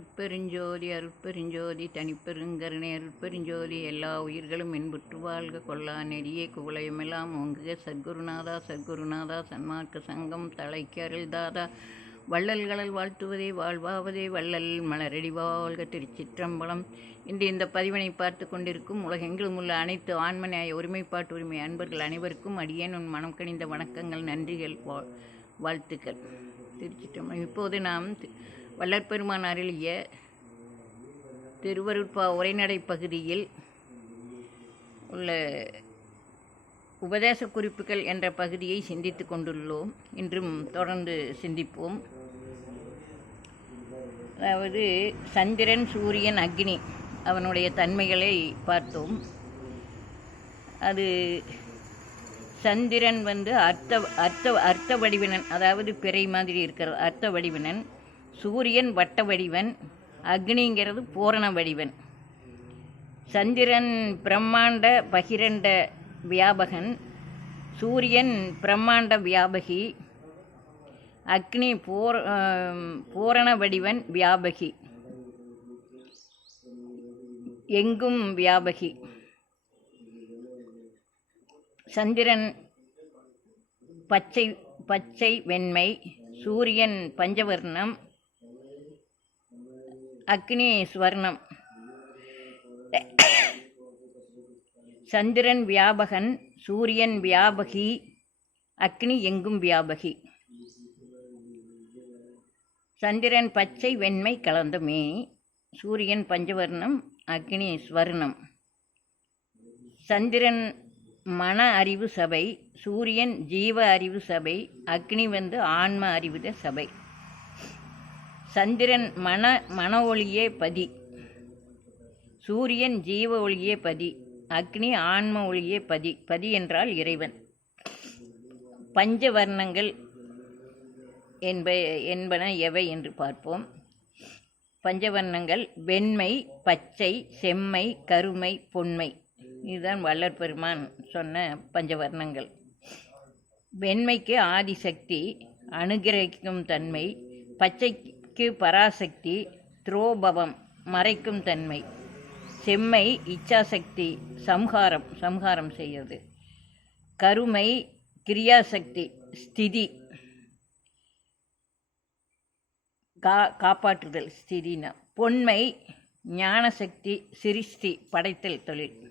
அருட்பெருஞ்சோதி அருட்பெருஞ்சோதி தனிப்பெருங்கருணை அருட்பெருஞ்சோதி எல்லா உயிர்களும் இன்புற்று வாழ்க. கொள்ளா நெறியே குவளையமெல்லாம் ஓங்குக. சத்குருநாதா சத்குருநாதா சன்மார்க்க சங்கம் தலைக்கு அருள்தாதா வள்ளல்களல் வாழ்த்துவதே வாழ்வாவதே வள்ளல் மலரடி வாழ்க. திருச்சிற்றம்பலம். இன்று இந்த பதிவினை பார்த்து கொண்டிருக்கும் உலகெங்கிலும் உள்ள அனைத்து ஆன்மநேய ஒருமைப்பாட்டு உரிமை அன்பர்கள் அனைவருக்கும் அடியேன் உன் மனம் கணிந்த வணக்கங்கள் நன்றிகள் வா- வாழ்த்துக்கள். திருச்சிற்றம்பலம். இப்போது நாம் வள்ளற்பெருமான் அருளிய திருவருட்பா உரைநடை பகுதியில் உள்ள உபதேச குறிப்புகள் என்ற பகுதியை சிந்தித்து கொண்டுள்ளோம். இன்றும் தொடர்ந்து சிந்திப்போம். அதாவது சந்திரன் சூரியன் அக்னி அவனுடைய தன்மைகளை பார்த்தோம். அது சந்திரன் வந்து அர்த்த அர்த்த அர்த்த வடிவினன் அதாவது பிறை மாதிரி இருக்கிற அர்த்த வடிவினன். சூரியன் வட்ட வடிவன் அக்னிங்கிறது பூரண வடிவன். சந்திரன் பிரம்மாண்ட பகிரண்ட வியாபகன் சூரியன் பிரம்மாண்ட வியாபகி அக்னி பூர பூரண வடிவன் வியாபகி. எங்கும் வியாபகி. சந்திரன் பச்சை பச்சை வெண்மை சூரியன் பஞ்சவர்ணம் அக்னி ஸ்வர்ணம் சந்திரன் வியாபகன் சூரியன் வியாபகி அக்னி எங்கும் வியாபகி. சந்திரன் பச்சை வெண்மை கலந்த சூரியன் பஞ்சவர்ணம் அக்னி ஸ்வர்ணம் சந்திரன் மன அறிவு சபை சூரியன் ஜீவ அறிவு சபை அக்னி வந்து ஆன்ம அறிவுத சபை. சந்திரன் மன மன ஒளியே பதி. சூரியன் ஜீவ ஒளியே பதி. அக்னி ஆன்ம ஒளியே பதி. பதி என்றால் இறைவன். பஞ்சவர்ணங்கள் என்ப என்பன எவை என்று பார்ப்போம். பஞ்சவர்ணங்கள் வெண்மை பச்சை செம்மை கருமை பொன்மை. இதுதான் வள்ளற் பெருமான் சொன்ன பஞ்சவர்ணங்கள். வெண்மைக்கு ஆதிசக்தி அனுகிரகிக்கும் தன்மை பச்சை பச்சைக்கு பராசக்தி துரோபவம் மறைக்கும் தன்மை. செம்மை இச்சாசக்தி சம்ஹாரம் சம்ஹாரம் செய்கிறது கருமை கிரியாசக்தி ஸ்திதி. கா காப்பாற்றுதல் ஸ்திதினா. பொன்மை ஞானசக்தி சிருஷ்டி படைத்தல் தொழில்.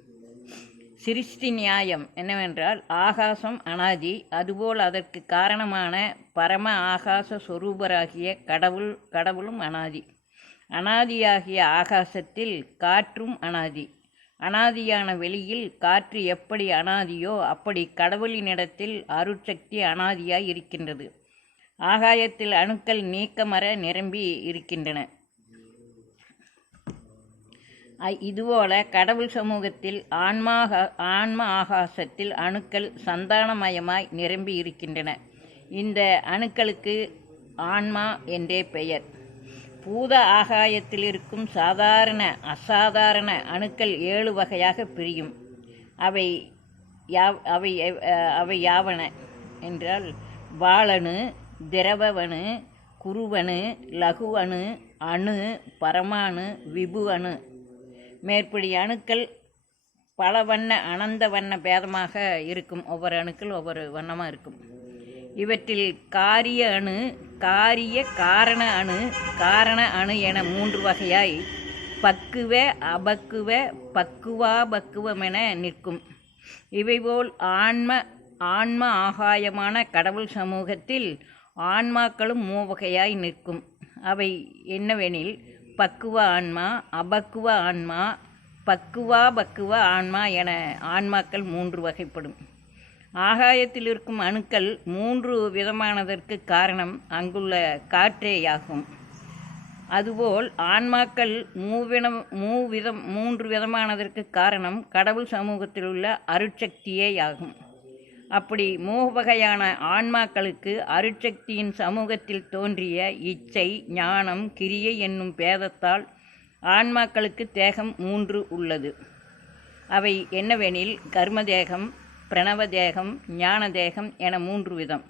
சிருஷ்டி நியாயம் என்னவென்றால் ஆகாசம் அனாதி அதுபோல் அதற்கு காரணமான பரம ஆகாச சொரூபராகிய கடவுள் கடவுளும் அனாதி. அனாதியாகிய ஆகாசத்தில் காற்றும் அனாதி. அனாதியான வெளியில் காற்று எப்படி அனாதியோ அப்படி கடவுளினிடத்தில் அருட்சக்தி அனாதியாய் இருக்கின்றது. ஆகாயத்தில் அணுக்கள் நீக்கமர நிரம்பி இருக்கின்றன. இதுபோல கடவுள் சமூகத்தில் ஆன்மாக ஆன்ம ஆகாசத்தில் அணுக்கள் சந்தானமயமாய் நிரம்பி இருக்கின்றன. இந்த அணுக்களுக்கு ஆன்மா என்றே பெயர். பூத ஆகாயத்தில் இருக்கும் சாதாரண அசாதாரண அணுக்கள் ஏழு வகையாக பிரியும். அவை யாவ் அவை அவை யாவன? என்றால் வாளணு திரவவனு குருவணு லகுவணு அணு பரமானு பரமாணு மேற்படி அணுக்கள் பல வண்ண அனந்த வண்ண பேதமாக இருக்கும். ஒவ்வொரு அணுக்கள் ஒவ்வொரு வண்ணமாக இருக்கும். இவற்றில் காரிய அணு காரிய காரண அணு காரண அணு என மூன்று வகையாய் பக்குவ அபக்குவ பக்குவா என நிற்கும். இவைபோல் ஆன்ம ஆன்ம ஆகாயமான கடவுள் சமூகத்தில் ஆன்மாக்களும் மூவகையாய் நிற்கும். அவை என்னவெனில் பக்குவ ஆன்மா அபக்குவ ஆன்மா பக்குவா பக்குவ ஆன்மா என ஆன்மாக்கள் மூன்று வகைப்படும். ஆகாயத்தில் இருக்கும் அணுக்கள் மூன்று விதமானதற்கு காரணம் அங்குள்ள காற்றேயாகும். அதுபோல் ஆன்மாக்கள் மூவினம் மூவிதம் மூன்று விதமானதற்கு காரணம் கடவுள் சமூகத்தில் உள்ள அருட்சக்தியேயாகும். அப்படி மூவகையான ஆன்மாக்களுக்கு அருட்சக்தியின் சமூகத்தில் தோன்றிய இச்சை ஞானம் கிரியை என்னும் பேதத்தால் ஆன்மாக்களுக்கு தேகம் மூன்று உள்ளது. அவை என்னவெனில் கர்ம தேகம் பிரணவ தேகம் ஞான தேகம் என மூன்று விதம்.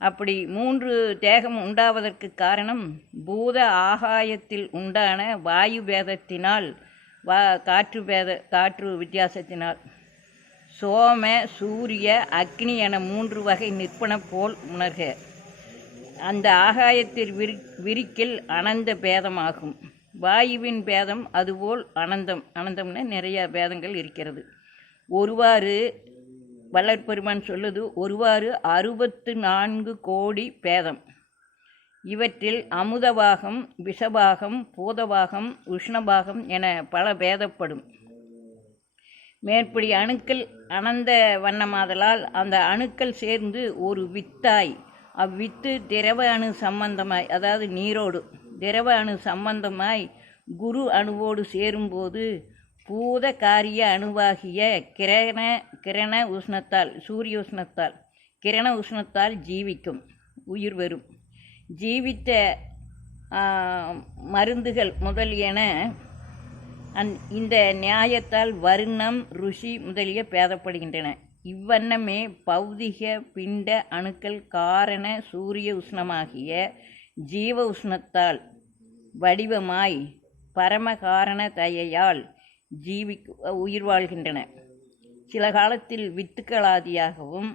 அப்படி மூன்று தேகம் உண்டாவதற்கு காரணம் பூத ஆகாயத்தில் உண்டான வாயு பேதத்தினால் வா காற்று பேத காற்று வித்தியாசத்தினால். சோம சூரிய அக்னி என மூன்று வகை நிற்பன போல் உணர்க. அந்த ஆகாயத்தில் விரி விரிக்கில் அனந்த பேதமாகும். வாயுவின் பேதம் அதுபோல் அனந்தம் அனந்தம்னா நிறைய பேதங்கள் இருக்கிறது. ஒருவாறு வள்ளற்பெருமான் சொல்லுது ஒருவாறு அறுபத்து நான்கு கோடி பேதம். இவற்றில் அமுதபாகம் விஷபாகம் பூதபாகம் உஷ்ணபாகம் என பல பேதப்படும். மேற்படி அணுக்கள் அனந்த வண்ணமாதலால் அந்த அணுக்கள் சேர்ந்து ஒரு வித்தாய். அவ்வித்து திரவ அணு சம்பந்தமாய் அதாவது நீரோடு திரவ அணு சம்பந்தமாய் குரு அணுவோடு சேரும்போது பூத காரிய அணுவாகிய கிரண கிரண உஷ்ணத்தால் சூரிய உஷ்ணத்தால் கிரண உஷ்ணத்தால் ஜீவிக்கும் உயிர் வரும் ஜீவித்த மருந்துகள் முதலியன அந் இந்த நியாயத்தால் வருணம் ருஷி முதலிய பேதப்படுகின்றன. இவ்வண்ணமே பௌதிக பிண்ட அணுக்கள் காரண சூரிய உஷ்ணமாகிய ஜீவ உஷ்ணத்தால் வடிவமாய் பரமகாரண தயையால் ஜீவி உயிர் வாழ்கின்றன. சில காலத்தில் வித்துக்களாதியாகவும்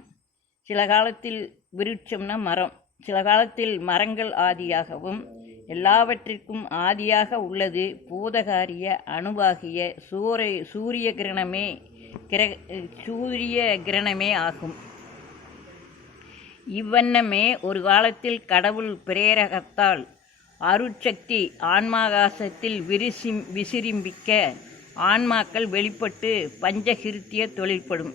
சில காலத்தில் விருட்சம்னா மரம் சில காலத்தில் மரங்கள் ஆதியாகவும் எல்லாவற்றிற்கும் ஆதியாக உள்ளது பூதகாரிய அணுவாகிய சூரிய சூரிய கிரணமே கிர சூரிய கிரணமே ஆகும். இவ்வண்ணமே ஒரு காலத்தில் கடவுள் பிரேரகத்தால் அருட்சக்தி ஆன்மாகாசத்தில் விரிசிம் விசிரிம்பிக்க ஆன்மாக்கள் வெளிப்பட்டு பஞ்சகிருத்திய தொழிற்படும்.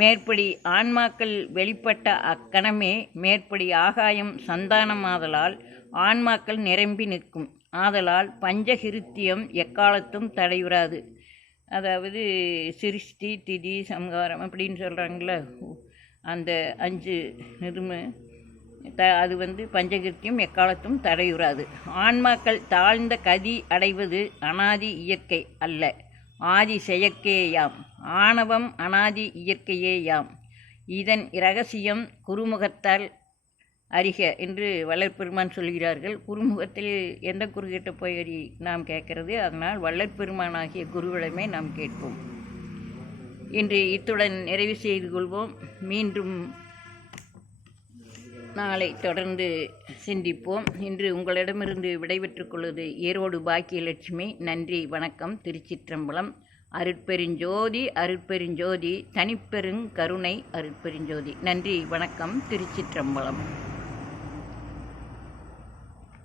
மேற்படி ஆன்மாக்கள் வெளிப்பட்ட அக்கணமே மேற்படி ஆகாயம் சந்தானமாதலால் ஆன்மாக்கள் நிரம்பி நிற்கும். ஆதலால் பஞ்சகிருத்தியம் எக்காலத்தும் தடையுறாது. அதாவது சிருஷ்டி திதி சம்ஹாரம் அப்படின்னு சொல்கிறாங்களே அந்த அஞ்சு நிரும த அது வந்து பஞ்சகிருத்தியம் எக்காலத்தும் தடையுறாது. ஆன்மாக்கள் தாழ்ந்த கதி அடைவது அனாதி இயற்கை அல்ல. ஆதி செயற்கையேயாம். ஆணவம் அனாதி இயற்கையேயாம். இதன் இரகசியம் குருமுகத்தால் அறிக என்று வள்ளற்பெருமான் சொல்கிறார்கள். குருமுகத்தில் எந்த குருகிட்ட போய் அறி நாம் கேட்கிறது? அதனால் வள்ளற்பெருமானாகிய குருவிடமே நாம் கேட்போம். இன்று இத்துடன் நிறைவு செய்து கொள்வோம். மீண்டும் நாளை தொடர்ந்து சிந்திப்போம். இன்று உங்களிடமிருந்து விடைபெற்றுக் கொள்வது ஈரோடு பாக்கியலட்சுமி. நன்றி வணக்கம். திருச்சிற்றம்பலம். அருட்பெருஞ்சோதி அருட்பெருஞ்சோதி. தனிப்பெருங் கருணை அருட்பெருஞ்சோதி. நன்றி வணக்கம். திருச்சிற்றம்பலம்.